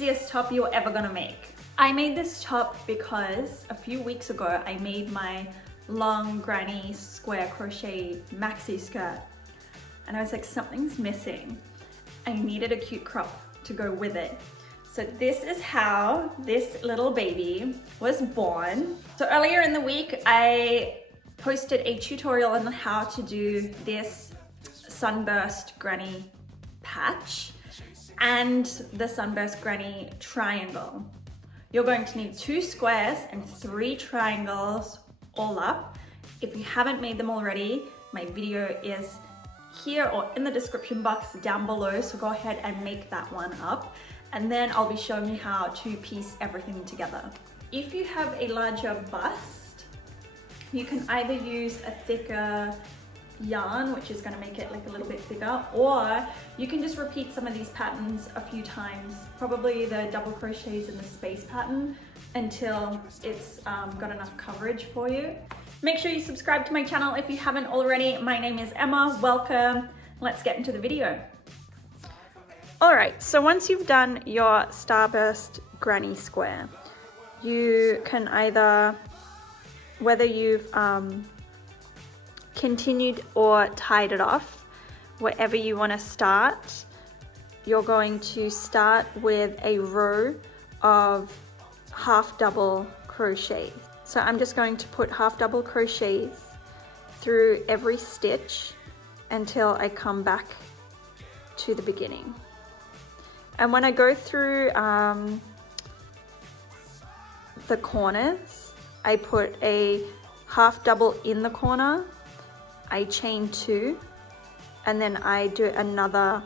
easiest top you're ever gonna make. I made this top because a few weeks ago I made my long granny square crochet maxi skirt and I was like, something's missing. I needed a cute crop to go with it. So this is how this little baby was born. So earlier in the week, I posted a tutorial on how to do this Sunburst Granny patch and the Sunburst Granny triangle. You're going to need 2 squares and 3 triangles all up. If you haven't made them already, my video is here or in the description box down below, so go ahead and make that one up. And then I'll be showing you how to piece everything together. If you have a larger bust, you can either use a thicker yarn, which is going to make it like a little bit bigger, or you can just repeat some of these patterns a few times, probably the double crochets in the space pattern, until it's got enough coverage for you. Make sure you subscribe to my channel if you haven't already. My name is Emma, welcome. Let's get into the video. All right, so once you've done your Starburst Granny Square, you can either, whether you've continued or tied it off, wherever you want to start, you're going to start with a row of half double crochets. So I'm just going to put half double crochets through every stitch until I come back to the beginning. And when I go through the corners, I put a half double in the corner, I chain 2, and then I do another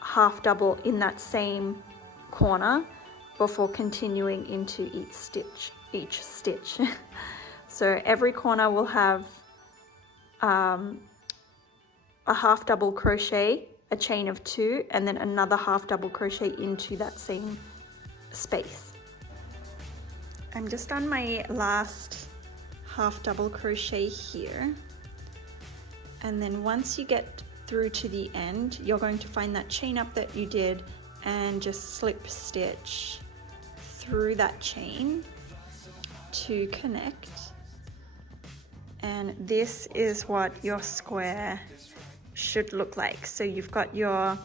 half double in that same corner before continuing into each stitch. So every corner will have a half double crochet, a chain of 2, and then another half double crochet into that same space. I'm just on my last half double crochet here, and then once you get through to the end, you're going to find that chain up that you did and just slip stitch through that chain to connect. And this is what your square should look like. So you've got your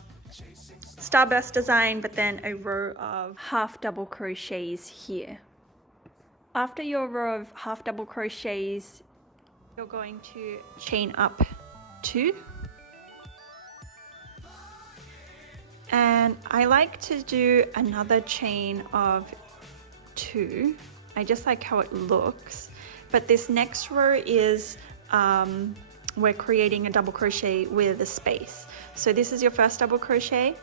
starburst design, but then a row of half double crochets here. After your row of half double crochets, you're going to chain up 2. And I like to do another chain of 2. I just like how it looks. But this next row is we're creating a double crochet with a space. So this is your first double crochet.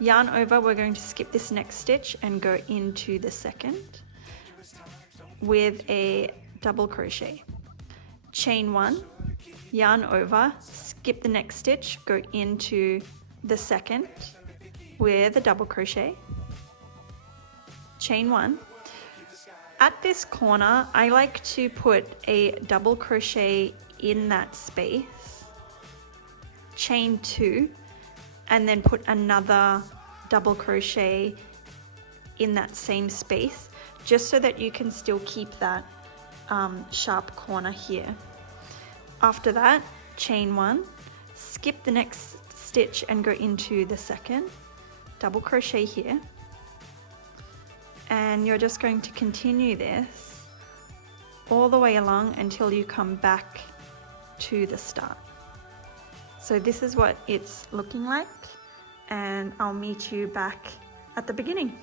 Yarn over, we're going to skip this next stitch and go into the second with a double crochet. Chain 1, yarn over, skip the next stitch, go into the second with a double crochet. Chain 1. At this corner, I like to put a double crochet in that space, chain 2, and then put another double crochet in that same space, just so that you can still keep that sharp corner here. After that, chain 1, skip the next stitch and go into the second, double crochet here, and you're just going to continue this all the way along until you come back to the start. So this is what it's looking like, and I'll meet you back at the beginning.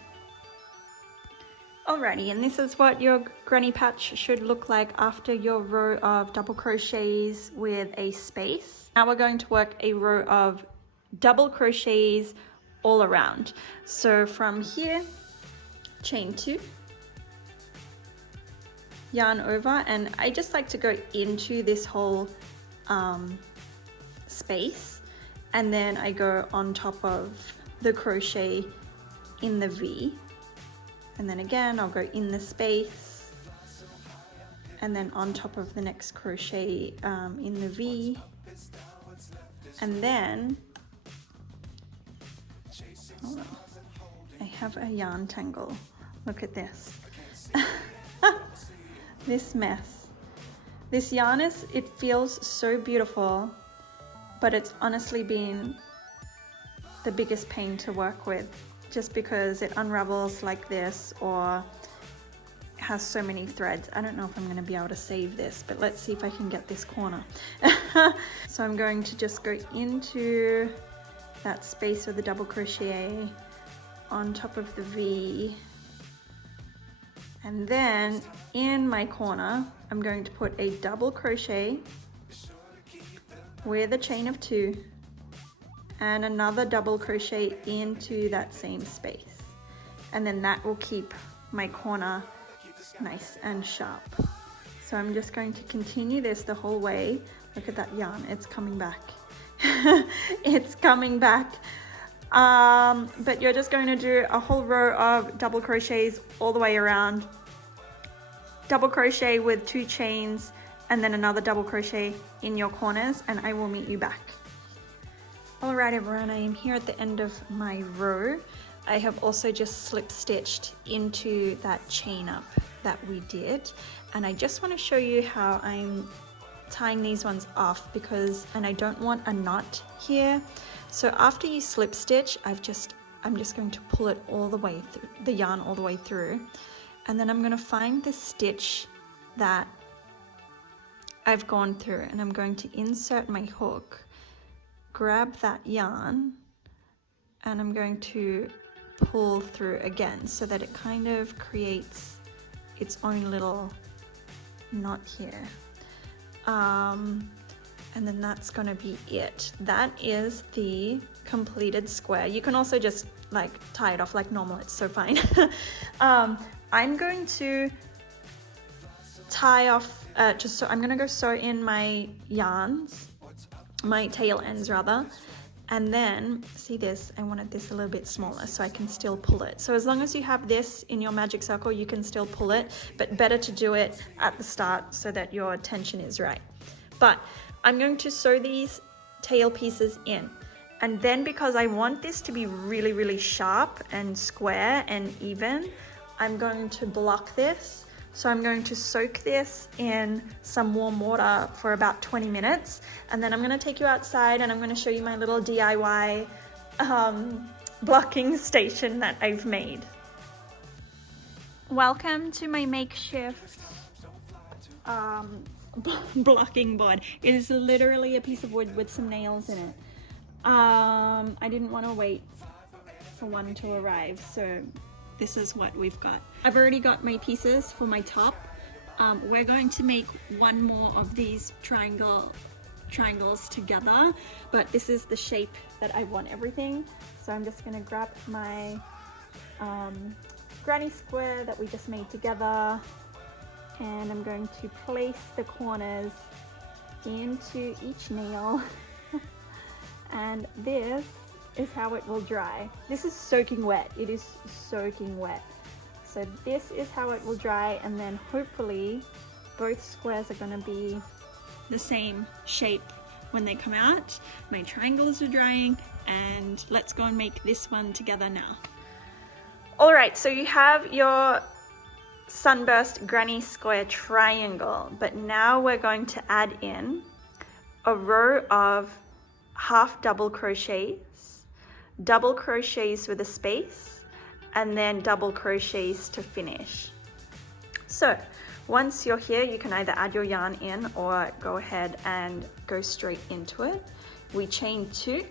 Alrighty, and this is what your granny patch should look like after your row of double crochets with a space. Now we're going to work a row of double crochets all around. So from here, chain 2, yarn over, and I just like to go into this whole space, and then I go on top of the crochet in the V, and then again I'll go in the space and then on top of the next crochet in the V, and then I have a yarn tangle. Look at this. This mess. This yarn it feels so beautiful, but it's honestly been the biggest pain to work with, just because it unravels like this or has so many threads. I don't know if I'm going to be able to save this, but let's see if I can get this corner. So I'm going to just go into that space with the double crochet on top of the V, and then in my corner I'm going to put a double crochet with a chain of 2 and another double crochet into that same space, and then that will keep my corner nice and sharp. So I'm just going to continue this the whole way. Look at that yarn, it's coming back. It's coming back. But you're just going to do a whole row of double crochets all the way around, double crochet with 2 chains, and then another double crochet in your corners, and I will meet you back. Alright everyone, I am here at the end of my row. I have also just slip stitched into that chain up that we did, and I just want to show you how I'm tying these ones off, and I don't want a knot here. So after you slip stitch, I'm just going to pull it all the way through, the yarn all the way through, and then I'm going to find the stitch that I've gone through, and I'm going to insert my hook, grab that yarn, and I'm going to pull through again so that it kind of creates its own little knot here. And then that's gonna be it. That is the completed square. You can also just like tie it off like normal, it's so fine. I'm going to tie off, I'm gonna go sew in my yarns, my tail ends rather, and then, see this, I wanted this a little bit smaller so I can still pull it. So as long as you have this in your magic circle, you can still pull it, but better to do it at the start so that your tension is right. But I'm going to sew these tail pieces in. And then because I want this to be really, really sharp and square and even, I'm going to block this. So I'm going to soak this in some warm water for about 20 minutes. And then I'm going to take you outside and I'm going to show you my little DIY blocking station that I've made. Welcome to my makeshift blocking board. It is literally a piece of wood with some nails in it. I didn't want to wait for one to arrive, so this is what we've got. I've already got my pieces for my top. We're going to make one more of these triangles together, but this is the shape that I want everything. So I'm just gonna grab my granny square that we just made together, and I'm going to place the corners into each nail. And this is how it will dry. This is soaking wet. It is soaking wet. So this is how it will dry, and then hopefully both squares are gonna be the same shape when they come out. My triangles are drying, and let's go and make this one together now. All right, so you have your Sunburst Granny Square triangle, but now we're going to add in a row of half double crochets, double crochets with a space, and then double crochets to finish. So once you're here, you can either add your yarn in or go ahead and go straight into it. We chain 2,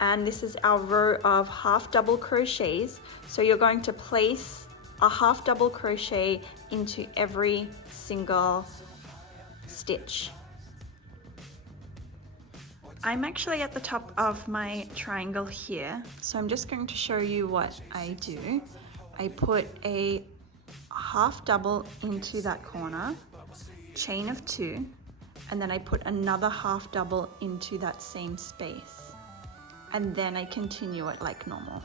and this is our row of half double crochets. So you're going to place a half double crochet into every single stitch. I'm actually at the top of my triangle here, so I'm just going to show you what I do. I put a half double into that corner, chain of 2, and then I put another half double into that same space, and then I continue it like normal.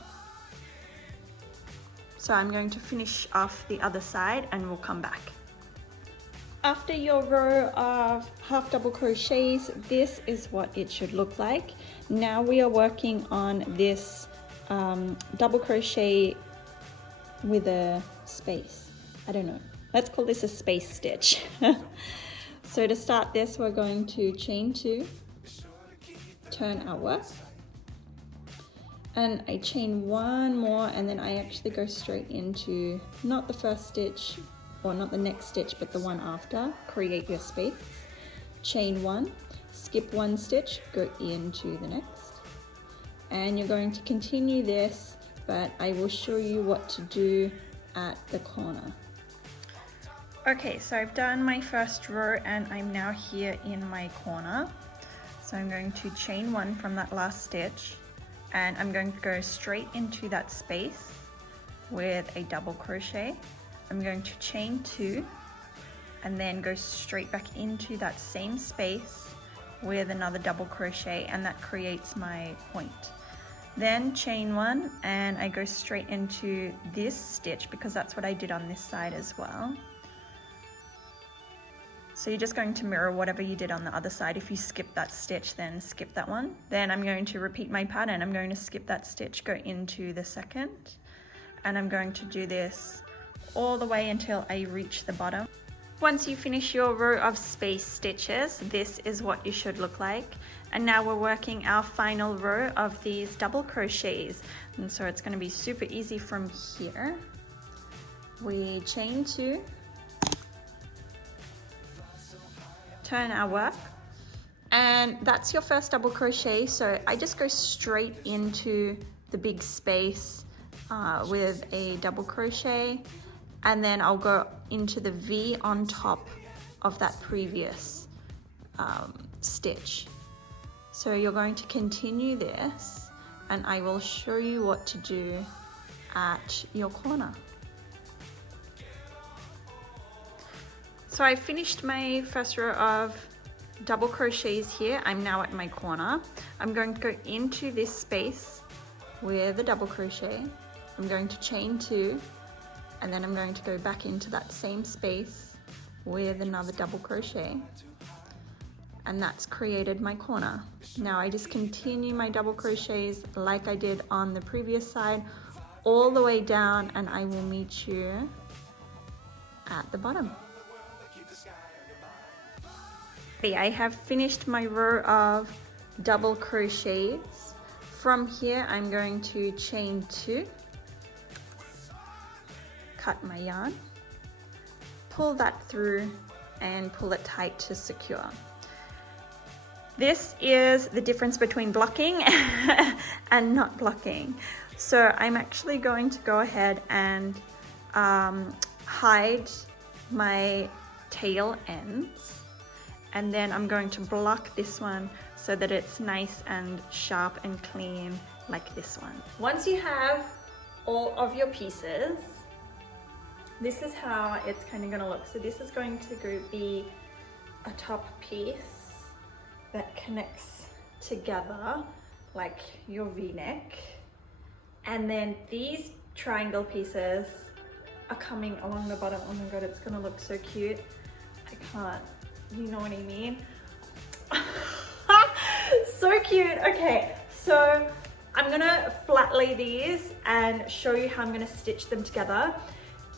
So I'm going to finish off the other side and we'll come back. After your row of half double crochets, this is what it should look like. Now we are working on this double crochet with a space. I don't know. Let's call this a space stitch. So to start this, we're going to chain 2, turn our work, and I chain 1 more, and then I actually go straight into not the first stitch or not the next stitch, but the one after. Create your space, chain 1, skip 1 stitch, go into the next, and you're going to continue this, but I will show you what to do at the corner. Okay, so I've done my first row and I'm now here in my corner. So I'm going to chain 1 from that last stitch, and I'm going to go straight into that space with a double crochet. I'm going to chain 2 and then go straight back into that same space with another double crochet, and that creates my point. Then chain 1 and I go straight into this stitch because that's what I did on this side as well. So you're just going to mirror whatever you did on the other side. If you skip that stitch, then skip that one. Then I'm going to repeat my pattern. I'm going to skip that stitch, go into the second, and I'm going to do this all the way until I reach the bottom. Once you finish your row of space stitches, this is what you should look like. And now we're working our final row of these double crochets. And so it's going to be super easy from here. We chain 2, turn our work, and that's your first double crochet. So I just go straight into the big space with a double crochet, and then I'll go into the V on top of that previous stitch. So you're going to continue this, and I will show you what to do at your corner. So I finished my first row of double crochets here. I'm now at my corner. I'm going to go into this space with a double crochet. I'm going to chain 2, and then I'm going to go back into that same space with another double crochet. And that's created my corner. Now I just continue my double crochets like I did on the previous side, all the way down, and I will meet you at the bottom. I have finished my row of double crochets. From here I'm going to chain 2, cut my yarn, pull that through and pull it tight to secure. This is the difference between blocking and not blocking. So I'm actually going to go ahead and hide my tail ends, and then I'm going to block this one so that it's nice and sharp and clean like this one. Once you have all of your pieces, this is how it's kind of going to look. So this is going to be a top piece that connects together like your V-neck, and then these triangle pieces are coming along the bottom. Oh my god, it's gonna look so cute. I can't, you know what I mean? So cute. Okay, so I'm gonna flat lay these and show you how I'm gonna stitch them together.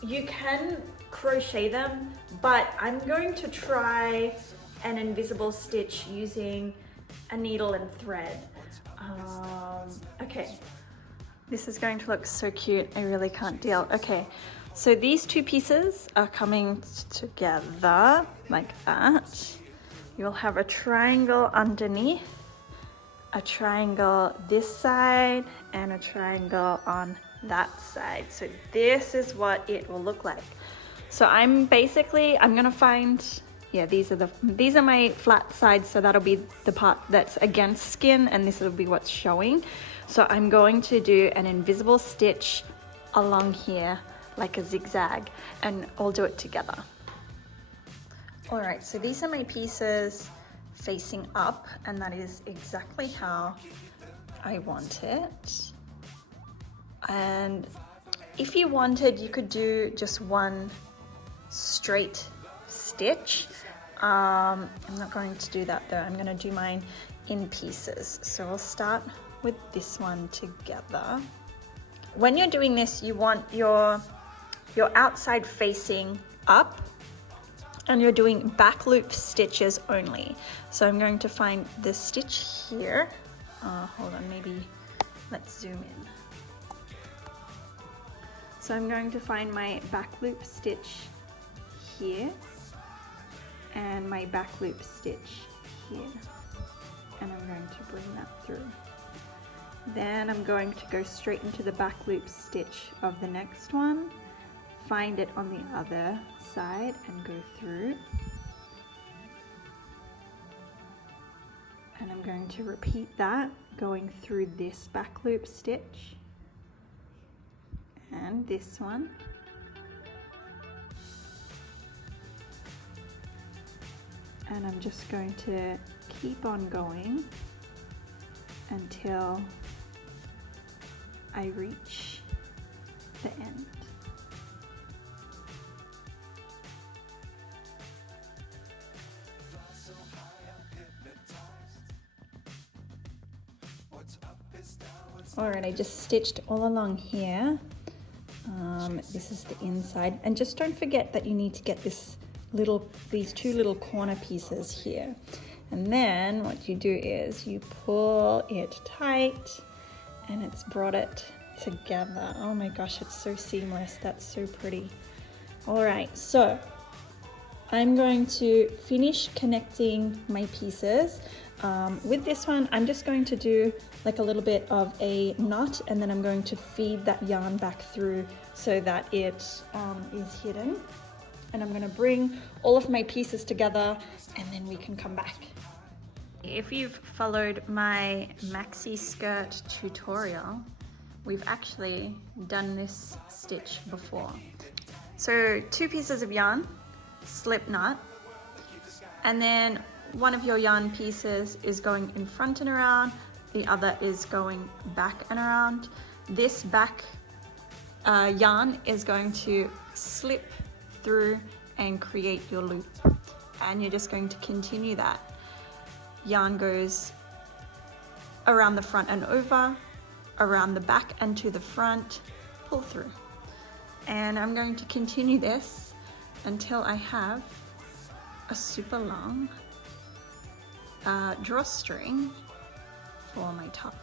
You can crochet them, but I'm going to try an invisible stitch using a needle and thread. Okay, this is going to look so cute. I really can't deal. Okay, so these two pieces are coming together like that. You'll have a triangle underneath, a triangle this side, and a triangle on that side. So this is what it will look like. So I'm gonna find, yeah, these are my flat sides, so that'll be the part that's against skin, and this will be what's showing. So I'm going to do an invisible stitch along here like a zigzag, and I'll do it together. All right, so these are my pieces facing up, and that is exactly how I want it. And if you wanted, you could do just one straight stitch. I'm not going to do that though. I'm going to do mine in pieces. So I'll start with this one together. when you're doing this, you want your outside facing up, and you're doing back loop stitches only. So I'm going to find this stitch here. Hold on, maybe let's zoom in. So I'm going to find my back loop stitch here and my back loop stitch here, and I'm going to bring that through. Then I'm going to go straight into the back loop stitch of the next one, find it on the other side and go through. And I'm going to repeat that, going through this back loop stitch and this one. And I'm just going to keep on going until I reach the end. Alright, I just stitched all along here. This is the inside, and just don't forget that you need to get these two little corner pieces here. And then what you do is you pull it tight, and it's brought it together. Oh my gosh, it's so seamless. That's so pretty. Alright, so I'm going to finish connecting my pieces. With this one, I'm just going to do like a little bit of a knot, and then I'm going to feed that yarn back through so that it is hidden. And I'm going to bring all of my pieces together, and then we can come back. If you've followed my maxi skirt tutorial, we've actually done this stitch before. So 2 pieces of yarn, slip knot, and then one of your yarn pieces is going in front and around, the other is going back and around. This back yarn is going to slip through and create your loop, and you're just going to continue that. Yarn goes around the front and over, around the back and to the front, pull through. And I'm going to continue this until I have a super long drawstring for my top.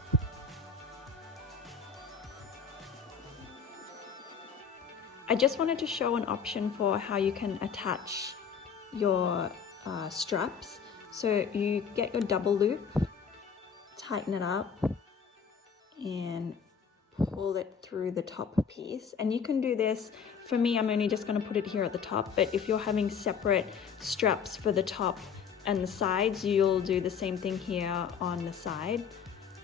I just wanted to show an option for how you can attach your straps. So you get your double loop, tighten it up, and pull it through the top piece. And you can do this, for me, I'm only just going to put it here at the top, but if you're having separate straps for the top and the sides, you'll do the same thing here on the side.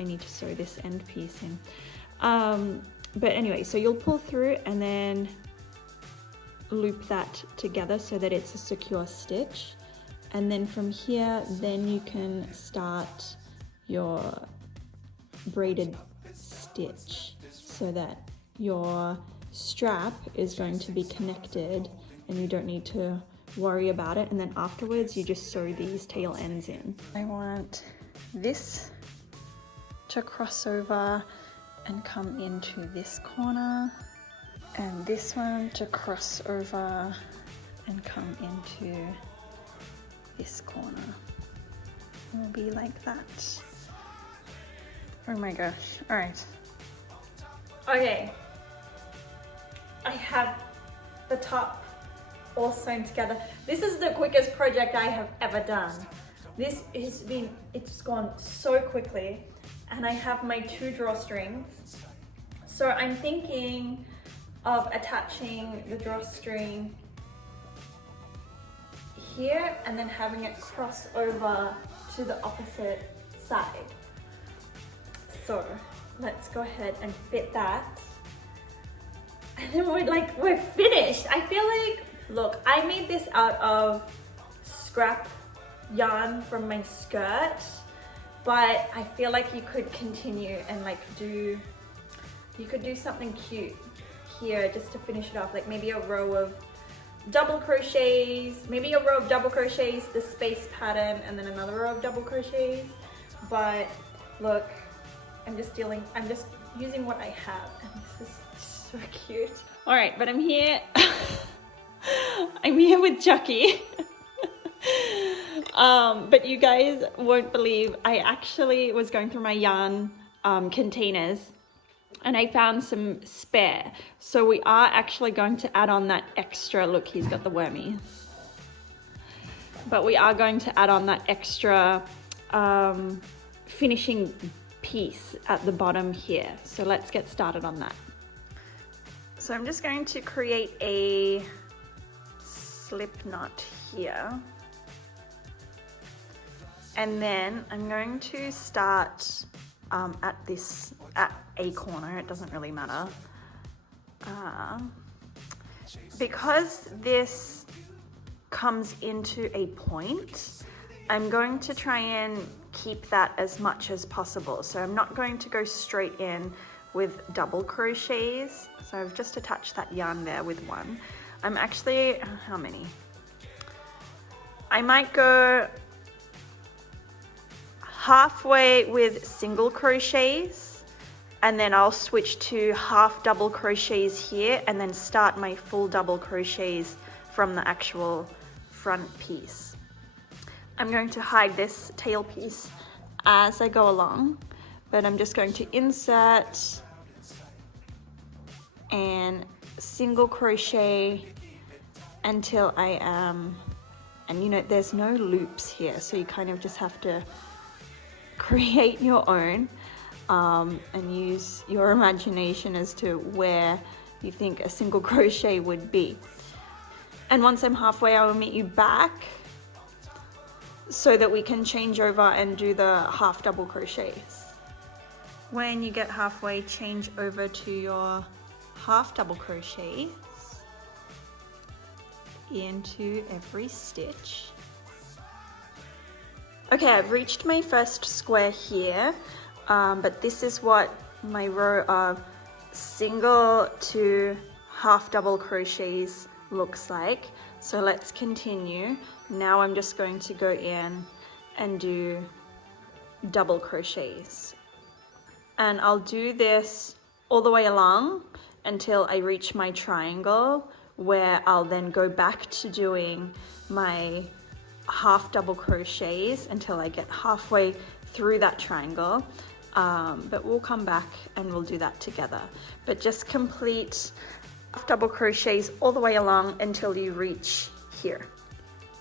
I need to sew this end piece in. But anyway, so you'll pull through and then loop that together so that it's a secure stitch. And then from here, then you can start your braided stitch so that your strap is going to be connected and you don't need to worry about it. And then afterwards, you just sew these tail ends in. I want this to cross over and come into this corner, and this one to cross over and come into this corner. It will be like that. Oh my gosh. All right. Okay. I have the top all sewn together. This is the quickest project I have ever done. It's gone so quickly, and I have my 2 drawstrings. So I'm thinking of attaching the drawstring here and then having it cross over to the opposite side. So let's go ahead and fit that. And then we're finished. I feel like, look, I made this out of scrap yarn from my skirt, but I feel like you could continue and you could do something cute here just to finish it off, like maybe a row of double crochets, the space pattern, and then another row of double crochets. But look, I'm just using what I have, and this is so cute. All right, but I'm here. I'm here with Chucky. But you guys won't believe, I actually was going through my yarn containers and I found some spare. So we are actually going to add on that extra, look, he's got the wormies. But we are going to add on that extra finishing piece at the bottom here. So let's get started on that. So I'm just going to create a slip knot here. And then I'm going to start at a corner, it doesn't really matter. Because this comes into a point, I'm going to try and keep that as much as possible. So I'm not going to go straight in with double crochets. So I've just attached that yarn there with one. I'm actually, how many? I might go halfway with single crochets, and then I'll switch to half double crochets here and then start my full double crochets from the actual front piece. I'm going to hide this tail piece as I go along, but I'm just going to insert and single crochet until I am, and you know, there's no loops here, so you kind of just have to create your own and use your imagination as to where you think a single crochet would be. And once I'm halfway, I will meet you back so that we can change over and do the half double crochets. When you get halfway, change over to your half double crochets into every stitch. Okay, I've reached my first square here, but this is what my row of single to half double crochets looks like. So let's continue. Now I'm just going to go in and do double crochets. And I'll do this all the way along until I reach my triangle, where I'll then go back to doing my half double crochets until I get halfway through that triangle. But we'll come back and we'll do that together. But just complete half double crochets all the way along until you reach here.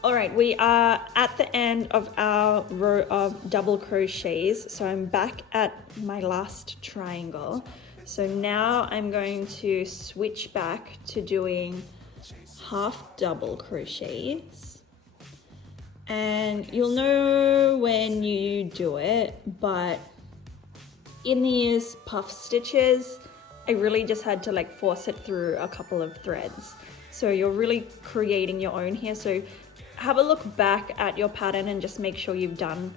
All right, we are at the end of our row of double crochets. So I'm back at my last triangle. So now I'm going to switch back to doing half double crochets. And you'll know when you do it, but in these puff stitches, I really just had to like force it through a couple of threads. So you're really creating your own here. So have a look back at your pattern and just make sure you've done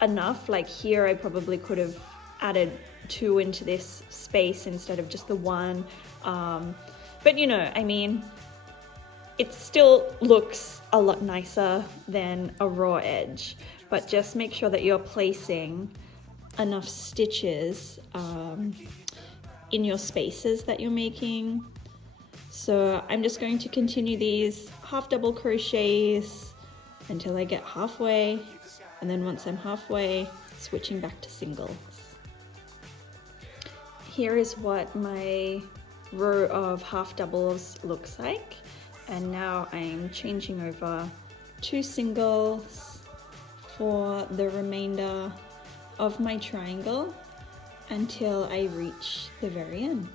enough. Like here, I probably could have added 2 into this space instead of just the 1. But you know, I mean, it still looks a lot nicer than a raw edge, but just make sure that you're placing enough stitches in your spaces that you're making. So I'm just going to continue these half double crochets until I get halfway, and then once I'm halfway, switching back to singles. Here is what my row of half doubles looks like, and now I'm changing over to singles for the remainder of my triangle until I reach the very end.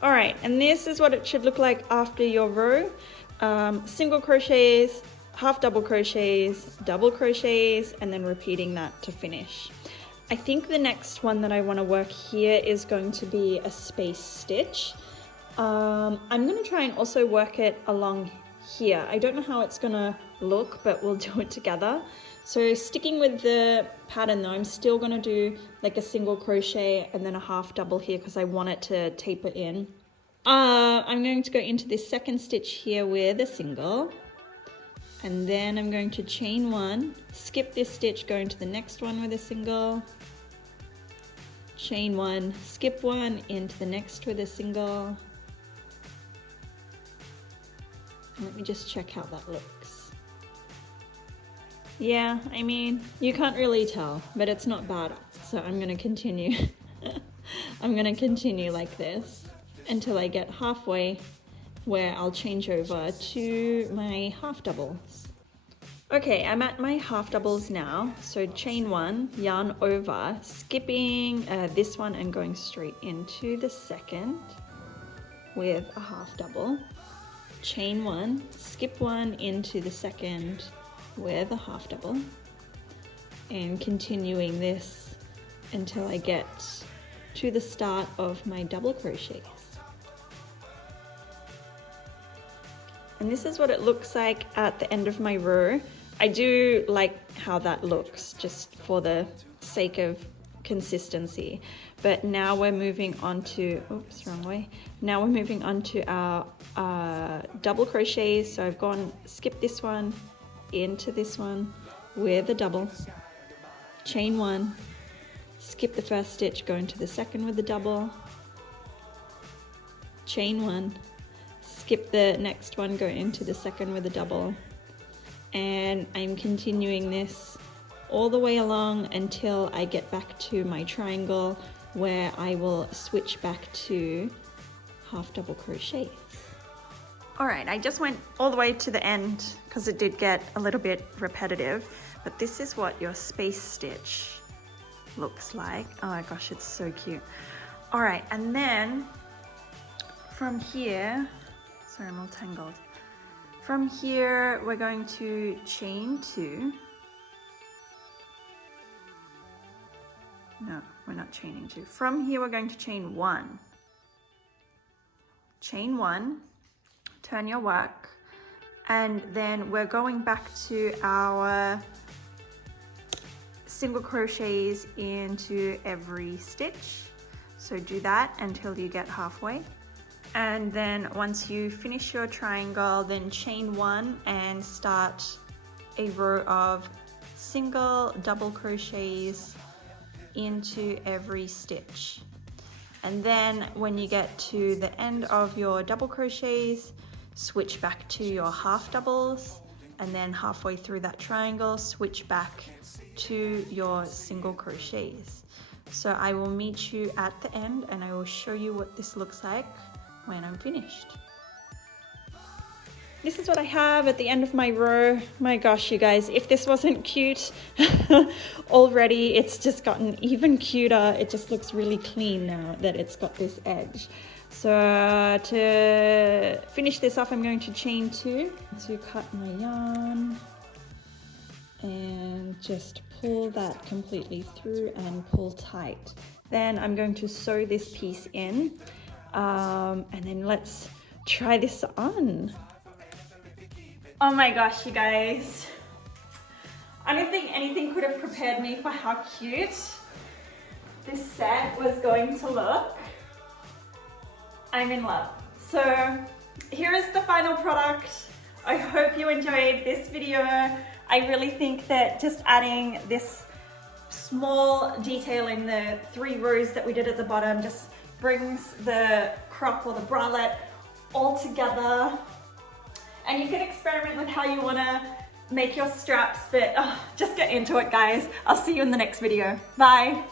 All right, and this is what it should look like after your row. Single crochets, half double crochets, double crochets, and then repeating that to finish. I think the next one that I want to work here is going to be a space stitch. I'm going to try and also work it along here. I don't know how it's going to look, but we'll do it together. So sticking with the pattern though, I'm still going to do like a single crochet and then a half double here because I want it to taper in. I'm going to go into this second stitch here with a single, and then I'm going to chain 1, skip this stitch, go into the next one with a single, chain one, skip one into the next with a single. Let me just check how that looks. Yeah, I mean, you can't really tell, but it's not bad. So I'm gonna continue. I'm gonna continue like this until I get halfway, where I'll change over to my half doubles. Okay, I'm at my half doubles now. So chain one, yarn over, skipping this one and going straight into the second with a half double. Chain one, skip one into the second with a half double, and continuing this until I get to the start of my double crochets. And this is what it looks like at the end of my row. I do like how that looks, just for the sake of consistency. But now we're moving on to, oops, wrong way. Now we're moving on to our double crochets. So I've skip this one into this one with a double, chain one, skip the first stitch, go into the second with the double, chain one, skip the next one, go into the second with a double, and I'm continuing this all the way along until I get back to my triangle, where I will switch back to half double crochets. All right, I just went all the way to the end because it did get a little bit repetitive, but this is what your space stitch looks like. Oh my gosh, it's so cute. All right, and then from here, sorry, I'm all tangled. From here, we're going to chain two. No, we're not chaining two. From here, we're going to chain one. Chain one, turn your work, and then we're going back to our single crochets into every stitch. So do that until you get halfway. And then once you finish your triangle, then chain one and start a row of single double crochets into every stitch. And then when you get to the end of your double crochets, switch back to your half doubles, and then halfway through that triangle, switch back to your single crochets. So I will meet you at the end and I will show you what this looks like when I'm finished. This is what I have at the end of my row. My gosh, you guys, if this wasn't cute already, it's just gotten even cuter. It just looks really clean now that it's got this edge. So to finish this off, I'm going to chain two to cut my yarn and just pull that completely through and pull tight. Then I'm going to sew this piece in, and then let's try this on. Oh my gosh, you guys. I don't think anything could have prepared me for how cute this set was going to look. I'm in love. So here is the final product. I hope you enjoyed this video. I really think that just adding this small detail in the 3 rows that we did at the bottom just brings the crop or the bralette all together. And you can experiment with how you want to make your straps, but just get into it, guys. I'll see you in the next video. Bye.